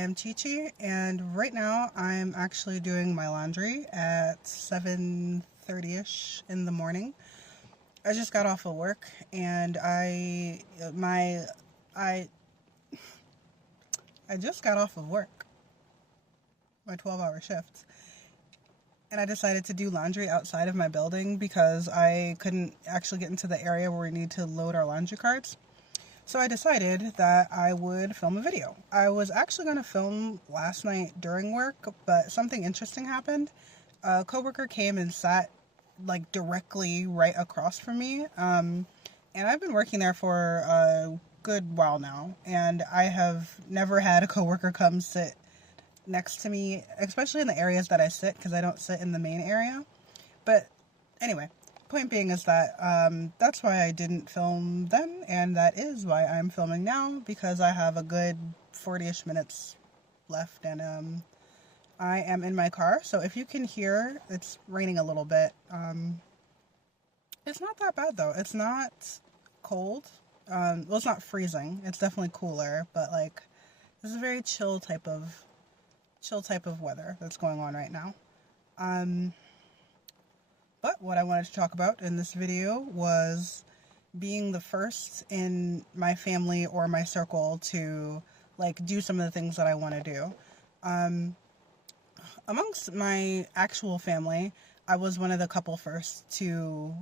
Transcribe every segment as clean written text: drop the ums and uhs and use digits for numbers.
am Chichi, and right now I'm actually doing my laundry at 7:30ish in the morning. I just got off of work, and I I just got off of work, my 12-hour shift, and I decided to do laundry outside of my building because I couldn't actually get into the area where we need to load our laundry carts. So I decided that I would film a video. I was actually going to film last night during work, but something interesting happened. A coworker came and sat like directly right across from me. And I've been working there for a good while now, and I have never had a coworker come sit next to me, especially in the areas that I sit, because I don't sit in the main area. But anyway, point being is that that's why I didn't film then, and that is why I'm filming now, because I have a good 40-ish minutes left, and I am in my car. So if you can hear, it's raining a little bit. It's not that bad though. It's not cold. Well, it's not freezing. It's definitely cooler, but like this is a very chill type of weather that's going on right now. But what I wanted to talk about in this video was being the first in my family or my circle to like do some of the things that I want to do. Amongst my actual family, I was one of the couple first to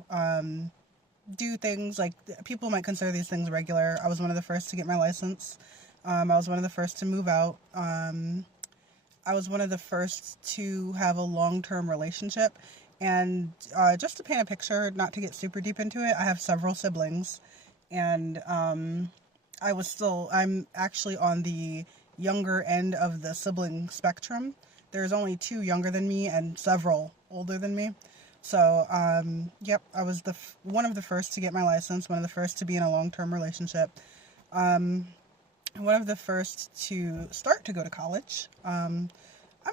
do things like people might consider these things regular. I was one of the first to get my license. I was one of the first to move out. I was one of the first to have a long-term relationship. And just to paint a picture, not to get super deep into it, I have several siblings. And I'm actually on the younger end of the sibling spectrum. There's only 2 younger than me and several older than me. So, yep, I was one of the first to get my license, one of the first to be in a long-term relationship, one of the first to start to go to college. I'm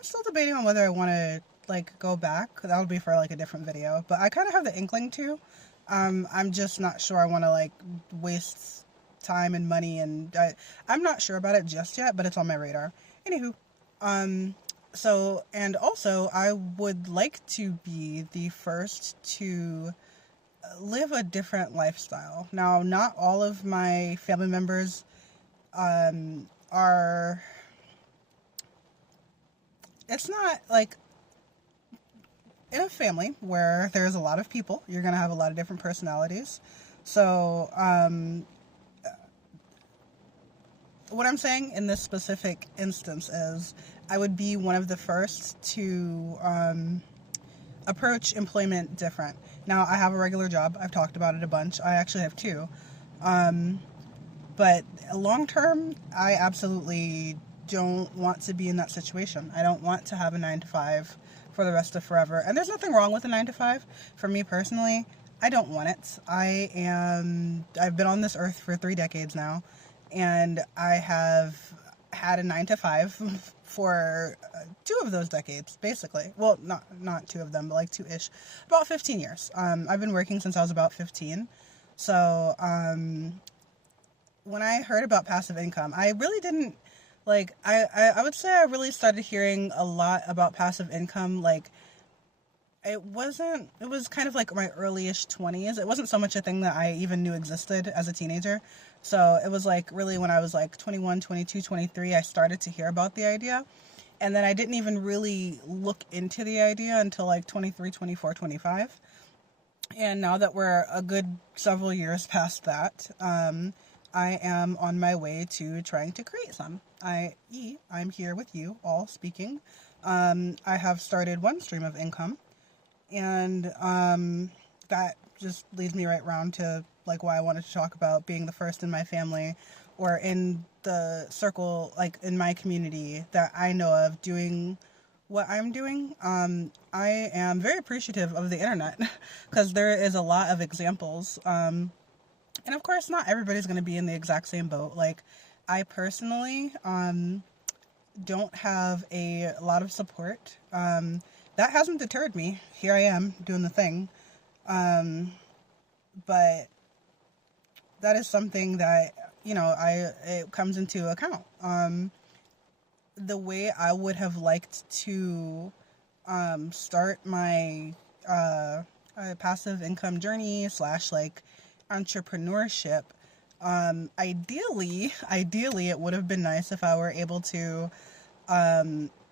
still debating on whether I want to like go back. That would be for like a different video, but I kind of have the inkling to. I'm just not sure I want to like waste time and money, and I'm not sure about it just yet, but it's on my radar. Anywho, so, and also I would like to be the first to live a different lifestyle. Now, not all of my family members are, it's not like in a family where there's a lot of people, you're going to have a lot of different personalities. So, what I'm saying in this specific instance is I would be one of the first to approach employment different. Now, I have a regular job. I've talked about it a bunch. I actually have 2. But long term, I absolutely don't want to be in that situation. I don't want to have a 9 to 5 for the rest of forever. And there's nothing wrong with a 9 to 5. For me personally, I don't want it. I've been on this earth for 3 decades now, and I have had a 9 to 5 for 2 of those decades, basically. Well, not 2 of them, but like 2-ish. About 15 years. I've been working since I was about 15. So, when I heard about passive income, I really didn't, like, I would say I really started hearing a lot about passive income, like, it was kind of like my early-ish 20s. It wasn't so much a thing that I even knew existed as a teenager. So it was like really when I was like 21, 22, 23, I started to hear about the idea. And then I didn't even really look into the idea until like 23, 24, 25. And now that we're a good several years past that, I am on my way to trying to create some. I'm here with you all speaking. I have started one stream of income, and that just leads me right round to like why I wanted to talk about being the first in my family or in the circle, like in my community that I know of doing what I'm doing. I am very appreciative of the internet because there is a lot of examples. And of course, not everybody's going to be in the exact same boat. Like, I personally don't have a lot of support. That hasn't deterred me. Here I am doing the thing. But that is something that, it comes into account. the way I would have liked to start my passive income journey slash like entrepreneurship. Ideally, it would have been nice if I were able to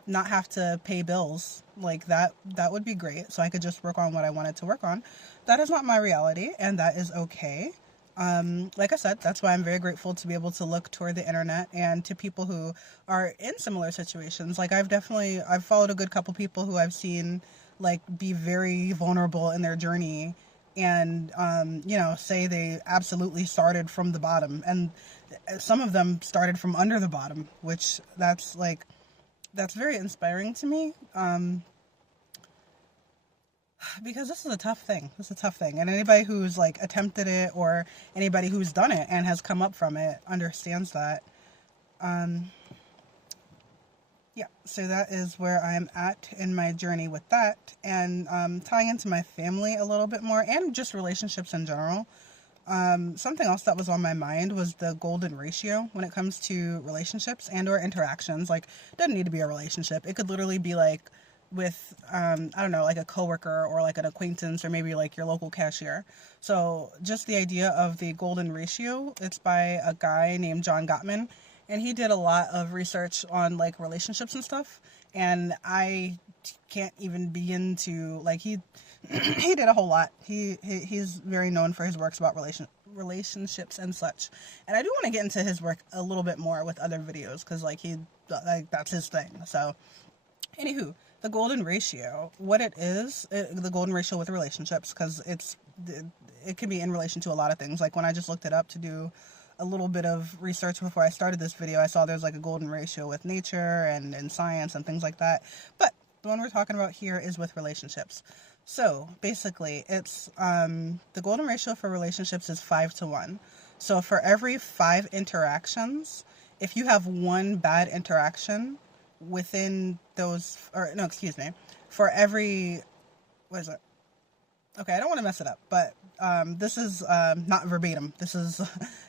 not have to pay bills like that. That would be great. So I could just work on what I wanted to work on. That is not my reality, and that is okay. Like I said, that's why I'm very grateful to be able to look toward the internet and to people who are in similar situations. Like I've followed a good couple people who I've seen like be very vulnerable in their journey and, say they absolutely started from the bottom, and some of them started from under the bottom, which that's very inspiring to me. Because this is a tough thing. And anybody who's like attempted it or anybody who's done it and has come up from it understands that. Yeah, so that is where I'm at in my journey with that, and tying into my family a little bit more and just relationships in general. Something else that was on my mind was the golden ratio when it comes to relationships and or interactions. Like, it doesn't need to be a relationship. It could literally be like with, I don't know, like a coworker or like an acquaintance or maybe like your local cashier. So just the idea of the golden ratio, it's by a guy named John Gottman, and he did a lot of research on like relationships and stuff. And I can't even begin to like he did a whole lot. He's very known for his works about relationships and such. And I do want to get into his work a little bit more with other videos because like that's his thing. So anywho, the golden ratio, what it is, the golden ratio with relationships, because it can be in relation to a lot of things. Like when I just looked it up to do a little bit of research before I started this video, I saw there's like a golden ratio with nature and science and things like that. But the one we're talking about here is with relationships. So basically it's the golden ratio for relationships is 5-1. So for every 5 interactions, if you have one bad interaction within those, or no, excuse me, for every, what is it? Okay, I don't want to mess it up, but this is not verbatim. This is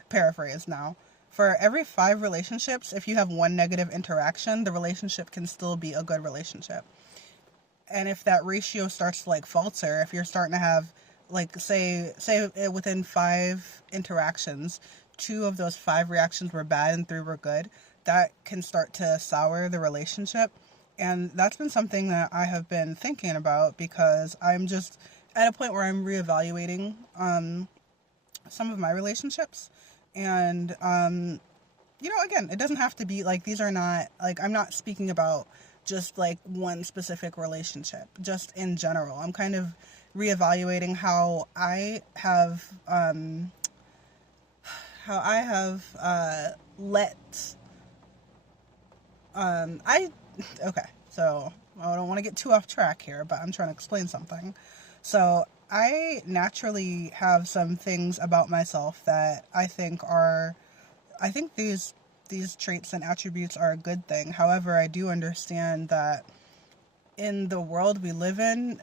paraphrase now. For every 5 relationships, if you have one negative interaction, the relationship can still be a good relationship. And if that ratio starts to like falter, if you're starting to have like say within 5 interactions, 2 of those 5 reactions were bad and 3 were good, that can start to sour the relationship. And that's been something that I have been thinking about because I'm just at a point where I'm reevaluating some of my relationships. And, again, it doesn't have to be like, these are not like, I'm not speaking about just like one specific relationship, just in general. I'm kind of reevaluating how I have okay, so I don't want to get too off track here, but I'm trying to explain something. So I naturally have some things about myself that I think these traits and attributes are a good thing. However, I do understand that in the world we live in,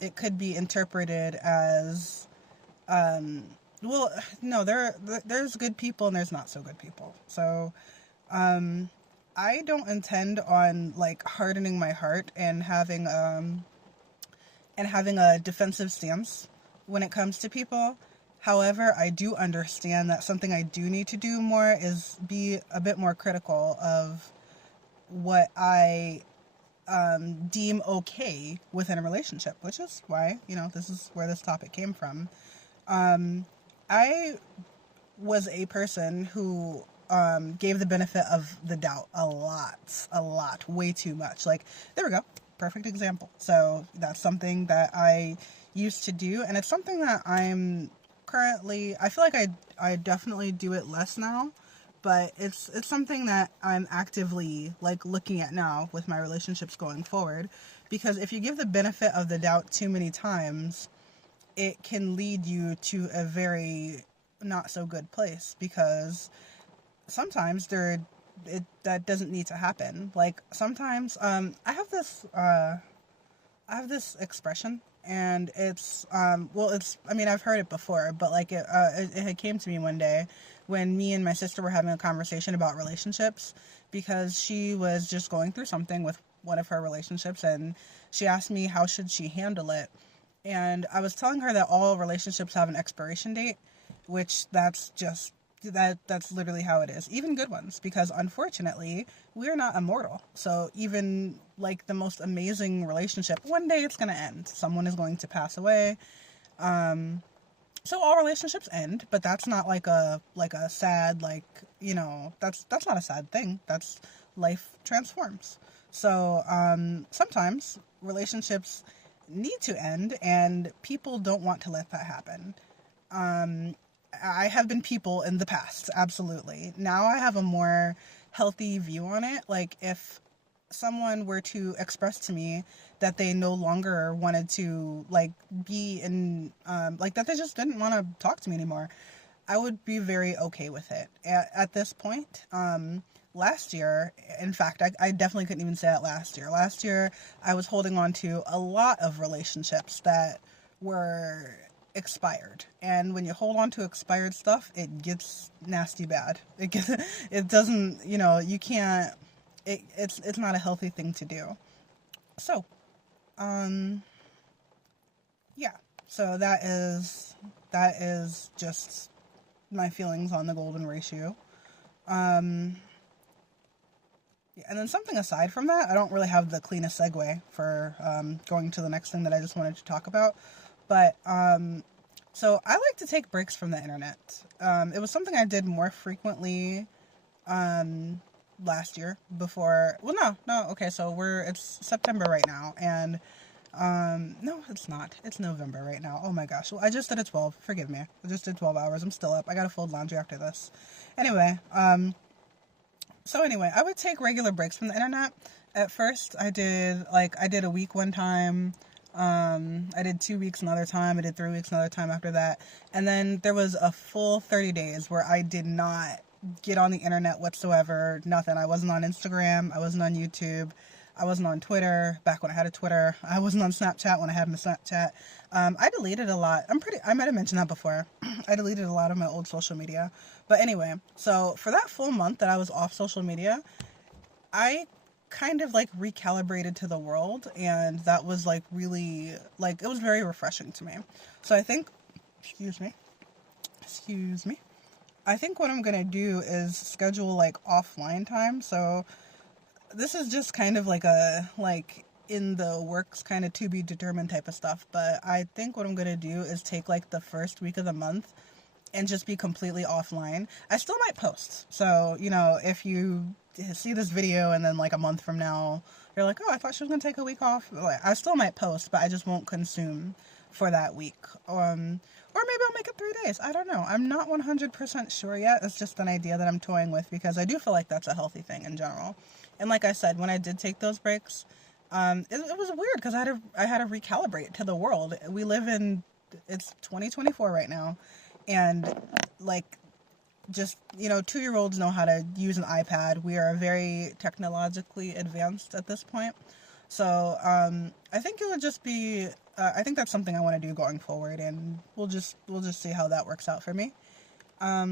it could be interpreted as, there's good people and there's not so good people. So, I don't intend on like hardening my heart and having a defensive stance when it comes to people. However, I do understand that something I do need to do more is be a bit more critical of what I deem okay within a relationship, which is why, this is where this topic came from. I was a person who gave the benefit of the doubt a lot, way too much. Like, there we go. Perfect example. So that's something that I used to do, and it's something that I'm currently, I feel like I definitely do it less now, but it's something that I'm actively like looking at now with my relationships going forward, because if you give the benefit of the doubt too many times, it can lead you to a very not so good place, because sometimes that doesn't need to happen. Like sometimes I have this I have this expression, and it's well, it's, I mean, I've heard it before, but like it had came to me one day when me and my sister were having a conversation about relationships, because she was just going through something with one of her relationships, and she asked me how should she handle it. And I was telling her that all relationships have an expiration date, which that's literally how it is, even good ones, because unfortunately we're not immortal. So even like the most amazing relationship, one day it's going to end, someone is going to pass away. So all relationships end, but that's not like a sad, like, you know, that's not a sad thing. That's life transforms. So sometimes relationships need to end, and people don't want to let that happen. I have been people in the past, absolutely. Now I have a more healthy view on it. Like, if someone were to express to me that they no longer wanted to, like, be in, like, that they just didn't want to talk to me anymore, I would be very okay with it. At this point, last year, in fact, I definitely couldn't even say that last year. Last year, I was holding on to a lot of relationships that were expired, and when you hold on to expired stuff, it gets nasty bad. It doesn't, you know, you can't, it's not a healthy thing to do. So yeah, so that is just my feelings on the golden ratio. Yeah, and then something aside from that, I don't really have the cleanest segue for going to the next thing that I just wanted to talk about. But so I like to take breaks from the internet. It was something I did more frequently last year before. Well, no. Okay, so it's September right now, and no, it's not. It's November right now. Oh my gosh. Well, I just did a 12. Forgive me. I just did 12 hours. I'm still up. I gotta fold laundry after this. Anyway, I would take regular breaks from the internet. At first, I did a week one time. I did 2 weeks another time. I did 3 weeks another time after that. And then there was a full 30 days where I did not get on the internet whatsoever. Nothing. I wasn't on Instagram. I wasn't on YouTube. I wasn't on Twitter back when I had a Twitter. I wasn't on Snapchat when I had my Snapchat. I deleted a lot. I might have mentioned that before. I deleted a lot of my old social media. But anyway, so for that full month that I was off social media, I kind of like recalibrated to the world, and that was like really, like, it was very refreshing to me. So I think, excuse me, I think what I'm gonna do is schedule like offline time. So this is just kind of like in the works, kind of to be determined type of stuff, but I think what I'm gonna do is take like the first week of the month and just be completely offline. I still might post. So, you know, if you see this video and then like a month from now, you're like, oh, I thought she was going to take a week off. I still might post, but I just won't consume for that week. Or maybe I'll make it 3 days. I don't know. I'm not 100% sure yet. It's just an idea that I'm toying with, because I do feel like that's a healthy thing in general. And like I said, when I did take those breaks, it was weird because I had to recalibrate to the world. It's 2024 right now. And like, just, you know, 2-year-olds know how to use an iPad. We are very technologically advanced at this point. So I think it would just be, I think that's something I want to do going forward, and we'll just see how that works out for me. Yeah,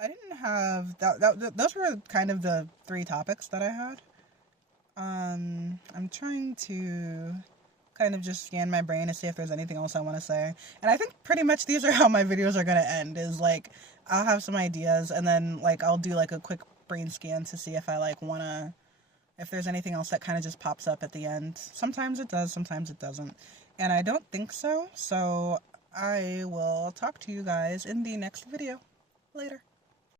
I didn't have those were kind of the 3 topics that I had. I'm trying to kind of just scan my brain to see if there's anything else I want to say. And I think pretty much these are how my videos are going to end, is like, I'll have some ideas, and then like I'll do like a quick brain scan to see if I like want to, if there's anything else that kind of just pops up at the end. Sometimes it does, sometimes it doesn't. And I don't think so. So I will talk to you guys in the next video. Later.